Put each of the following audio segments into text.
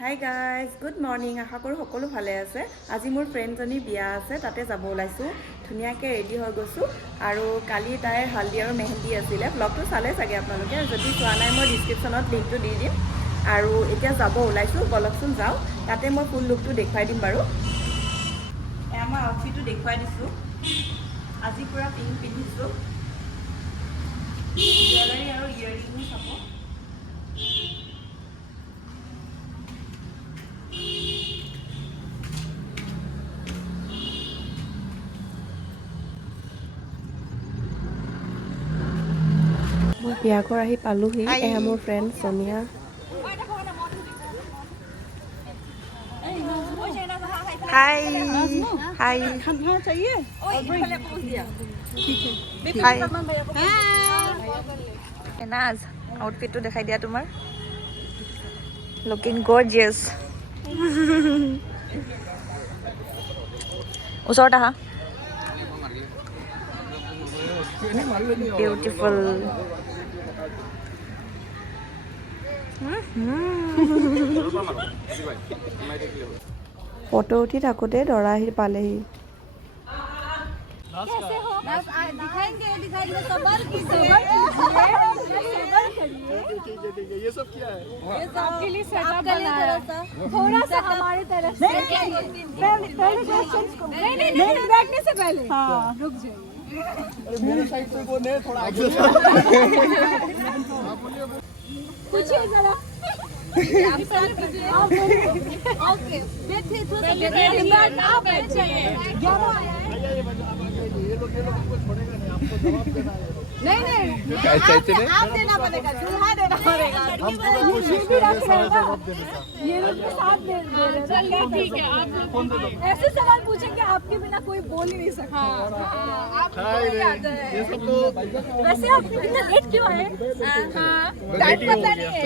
হাই guys, good morning. আশা কৰোঁ সকলো ভালে আছে। আজি মোৰ ফ্ৰেণ্ডজনীৰ বিয়া আছে, তাতে যাব ওলাইছোঁ। ধুনীয়াকৈ ৰেডি হৈ গৈছোঁ আৰু কালি তাইৰ হালদি আৰু মেহেন্দি আছিলে। ব্লগটো চালে চাগে আপোনালোকে, যদি চোৱা নাই মই ডিছক্ৰিপশ্যনত লিংকটো দি দিম। আৰু এতিয়া যাব ওলাইছোঁ, বলকচোন যাওঁ। তাতে মই ফুল লুকটো দেখুৱাই দিম বাৰু। এয়া মই আউটফিটটো দেখুৱাই দিছোঁ। আজি পূৰা পিংক পিন্ধিছোঁ। জুৱেলাৰী আৰু ইয়েৰিঙো চাব। মই বিয়াঘৰ আহি পালোহি। এয়া মোৰ ফ্ৰেণ্ড সোনিয়া। হাই হাই নাজ, আউটফিটটো দেখাই দিয়া তোমাৰ। Looking gorgeous. ওচৰত আহা। বিউটিফুল। ফটো উঠি থাকোঁতে দৰা আহি পালেহি। ये सब क्या है? ये सब आपके लिए सेटअप बनाया है। थोड़ा सा हमारे तरफ से नहीं बैठने से पहले हाँ रुक जाइए। मेरे साइड से वो नहीं थोड़ा आगे पूछिए जरा। ओके बैठिए थोड़ा आप बैठिए। ये लोग हमको छोड़ेगा नहीं, आपको जवाब देना है। नहीं आप देना पड़ेगा, दूल्हा देना पड़ेगा। हम कोशिश करेंगे सारा जवाब देने का। ये लोग के साथ दे रहे हैं। चलिए ठीक है, आप ऐसे सवाल पूछेंगे आपके बिना कोई बोल ही नहीं सकता। ये सब तो वैसे आप इतना लेट क्यों आए? टाइम पता नहीं है,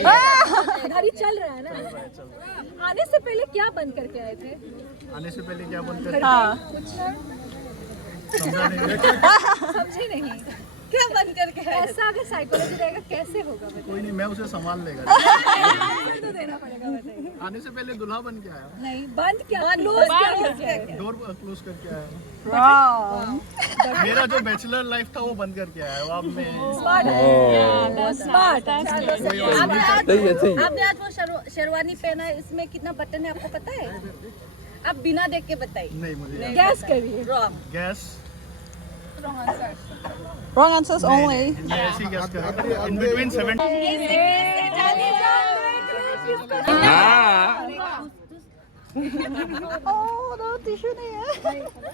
गाड़ी चल रहा है ना। आने से पहले क्या बंद करके आए थे? आने से पहले क्या बोलते हैं? समझे नहीं क्या बंद करके ऐसा अगर साइकोलॉजी रहेगा कैसे होगा? कोई नहीं, मैं उसे संभाल लेगा। तो देना पड़ेगा। बताइए। आने से पहले दुल्हा बन के आया, नहीं बंद क्या क्लोज क्या? डोर क्लोज करके आया। मेरा जो बैचलर लाइफ था वो बंद करके आया। अब मैं स्मार्ट। आपने आज वो शेरवानी पहना है, इसमें कितना बटन है आपको पता है? आप बिना देख के बताइए। नहीं, मुझे गैस करिए। Guess Wrong answers only. ऐसी गैस कर in between 70 oh no tissue नहीं है।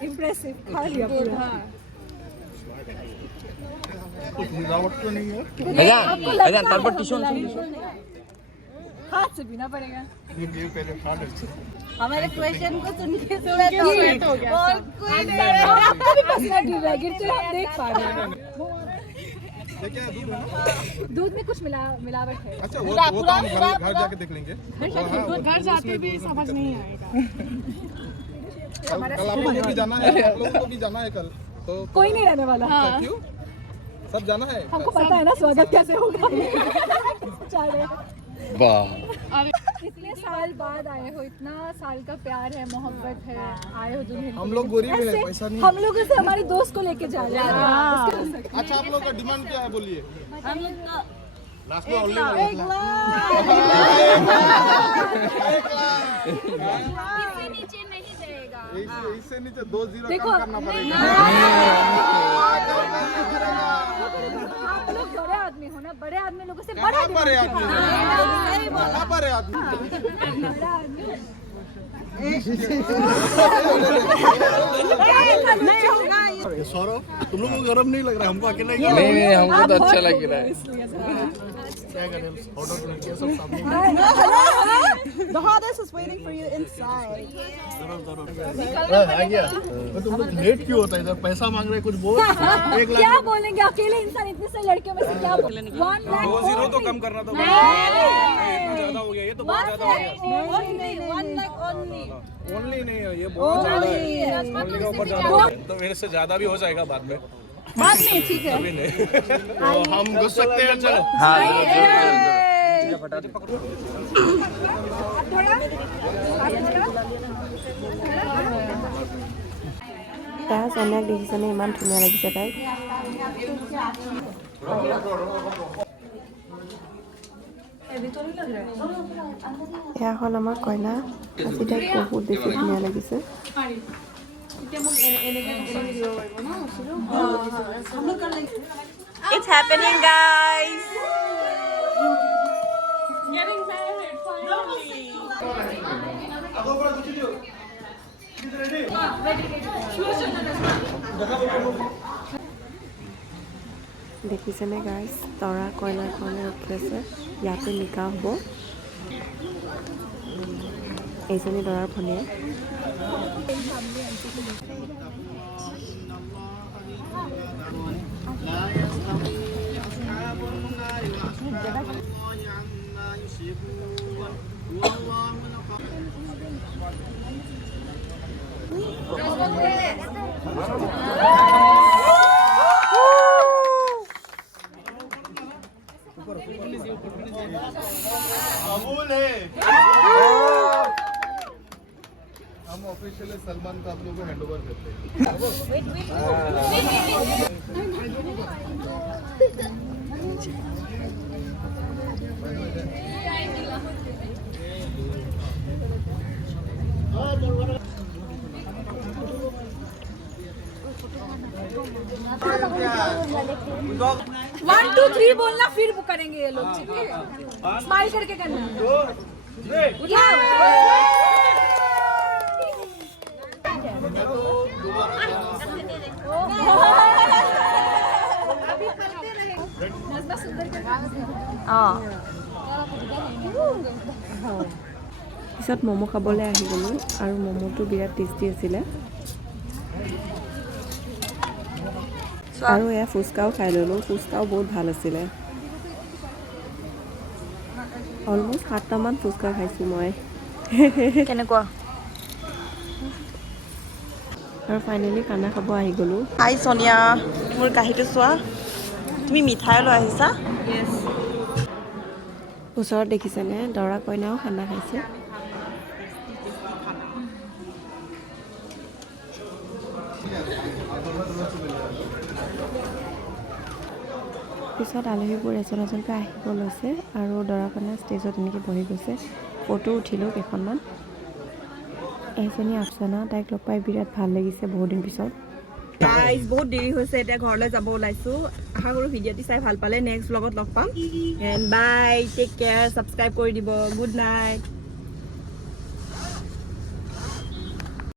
इम्प्रेसिव, खा लिया पूरा। कुछ मिलावट तो नहीं है। हाथ से पीना पड़ेगा। ये पहले खा ले। हमारे क्वेश्चन को सुन के और आपका भी पसीना गिर रहा है, गिरते हम देख पा रहे हैं। दूध में कुछ मिलावट है। अच्छा, वो तो हम घर जाके देख लेंगे। घर जाते भी समझ नहीं आएगा। कल आप लोगों को भी जाना है, आप लोगों को भी जाना है कल। तो कोई नहीं रहने वाला। क्यों? सब जाना है। हमको पता है ना स्वागत कैसे होगा। इतने साल बाद आए हो, इतना साल का प्यार है, मोहब्बत है, आए हो दुल्हन। हम लोग गोरी में है, पैसा नहीं। हम लोग से हमारे दोस्त को लेके जा रहे हैं। अच्छा, आप लोग का डिमांड क्या है बोलिए? हम लोग का लास्ट में ओनली इससे नीचे नहीं जाएगा। इससे नीचे 2 0 देखो, कम करना पड़ेगा। आप लोग बड़े आदमी हो ना, बड़े आदमी लोगों से बड़ा बड़े आदमी कहाँ पर है आदमी? बड़ा आदमी सौरभ, तुम लोगों को गरम नहीं लग रहा? हमको अकेला ही नहीं हमको तो अच्छा लग रहा है। क्या करें, ऑर्डर करके सब सामने। The hostess is waiting for you inside. आ गया। तो तुम लोग लेट क्यों होता है? इधर पैसा मांग रहे, कुछ बोल। 1 लाख क्या बोलेंगे? अकेले इंसान इतने से लड़कियों में से क्या बोलेंगे? 1 लाख 2 0 तो कम करना था। इतना ज्यादा हो गया, ये तो बहुत ज्यादा हो गया। Only 1 lakh only. ओनली नहीं है, ये बहुत ज्यादा है। ओनली के ऊपर ज्यादा है, तो मेरे से ज्यादा भी हो जाएगा बाद में। बाद में ठीक है। अभी नहीं। तो हम घुस सकते हैं? चलो। তাই চনিয়াক দেখিছেনে ইমান ধুনীয়া লাগিছে তাইক। এয়া হ'ল আমাৰ কইনা, আজি তাইক বহুত বেছি ধুনীয়া লাগিছে। It's happening, guys. Getting married finally. দেখিছেনে গাইজ, তৰা কইনাৰ কাৰণে ৰখি আছে। ইয়াতে নিকা হ'ব। এইজনী দৰাৰ ভনীয়েক। हम ऑफिशियली सलमान को आप लोगों को हैंड ओवर करते हैं। One, two, three बोलना फिर करेंगे ये लोग, ठीक है? स्माइल करके करना। পিছত ম'ম' খাবলৈ আহি গ'লোঁ আৰু ম'ম'টো বিৰাট টেষ্টি আছিলে। আৰু এয়া ফুচকাও খাই ল'লোঁ, ফুচকাও বহুত ভাল আছিলে। অলমষ্ট 7টামান ফুচকা খাইছোঁ মই। কেনেকুৱা? আৰু ফাইনেলি খানা খাব আহি গ'লোঁ। হাই সোনিয়া, মোৰ কাঁহীটো চোৱা, তুমি মিঠাই লৈ আহিছা? ওচৰত দেখিছেনে দৰা কইনাও খানা খাইছে। পিছত আলহীবোৰ এজন এজনকৈ আহিব লৈছে আৰু দৰা কইনা ষ্টেজত এনেকৈ বহি গৈছে। ফটো উঠিলোঁ কেইখনমান। এজনী আফচানা, তাইক লগ পাই বিৰাট ভাল লাগিছে বহুত দিন পিছত। গাইজ বহুত দেৰি হৈছে, এতিয়া ঘৰলৈ যাব ওলাইছোঁ। আশা কৰোঁ ভিডিঅ'টি চাই ভাল পালে। নেক্সট ব্লগত লগ পাম। And bye, take care, subscribe কৰি দিব। Good night.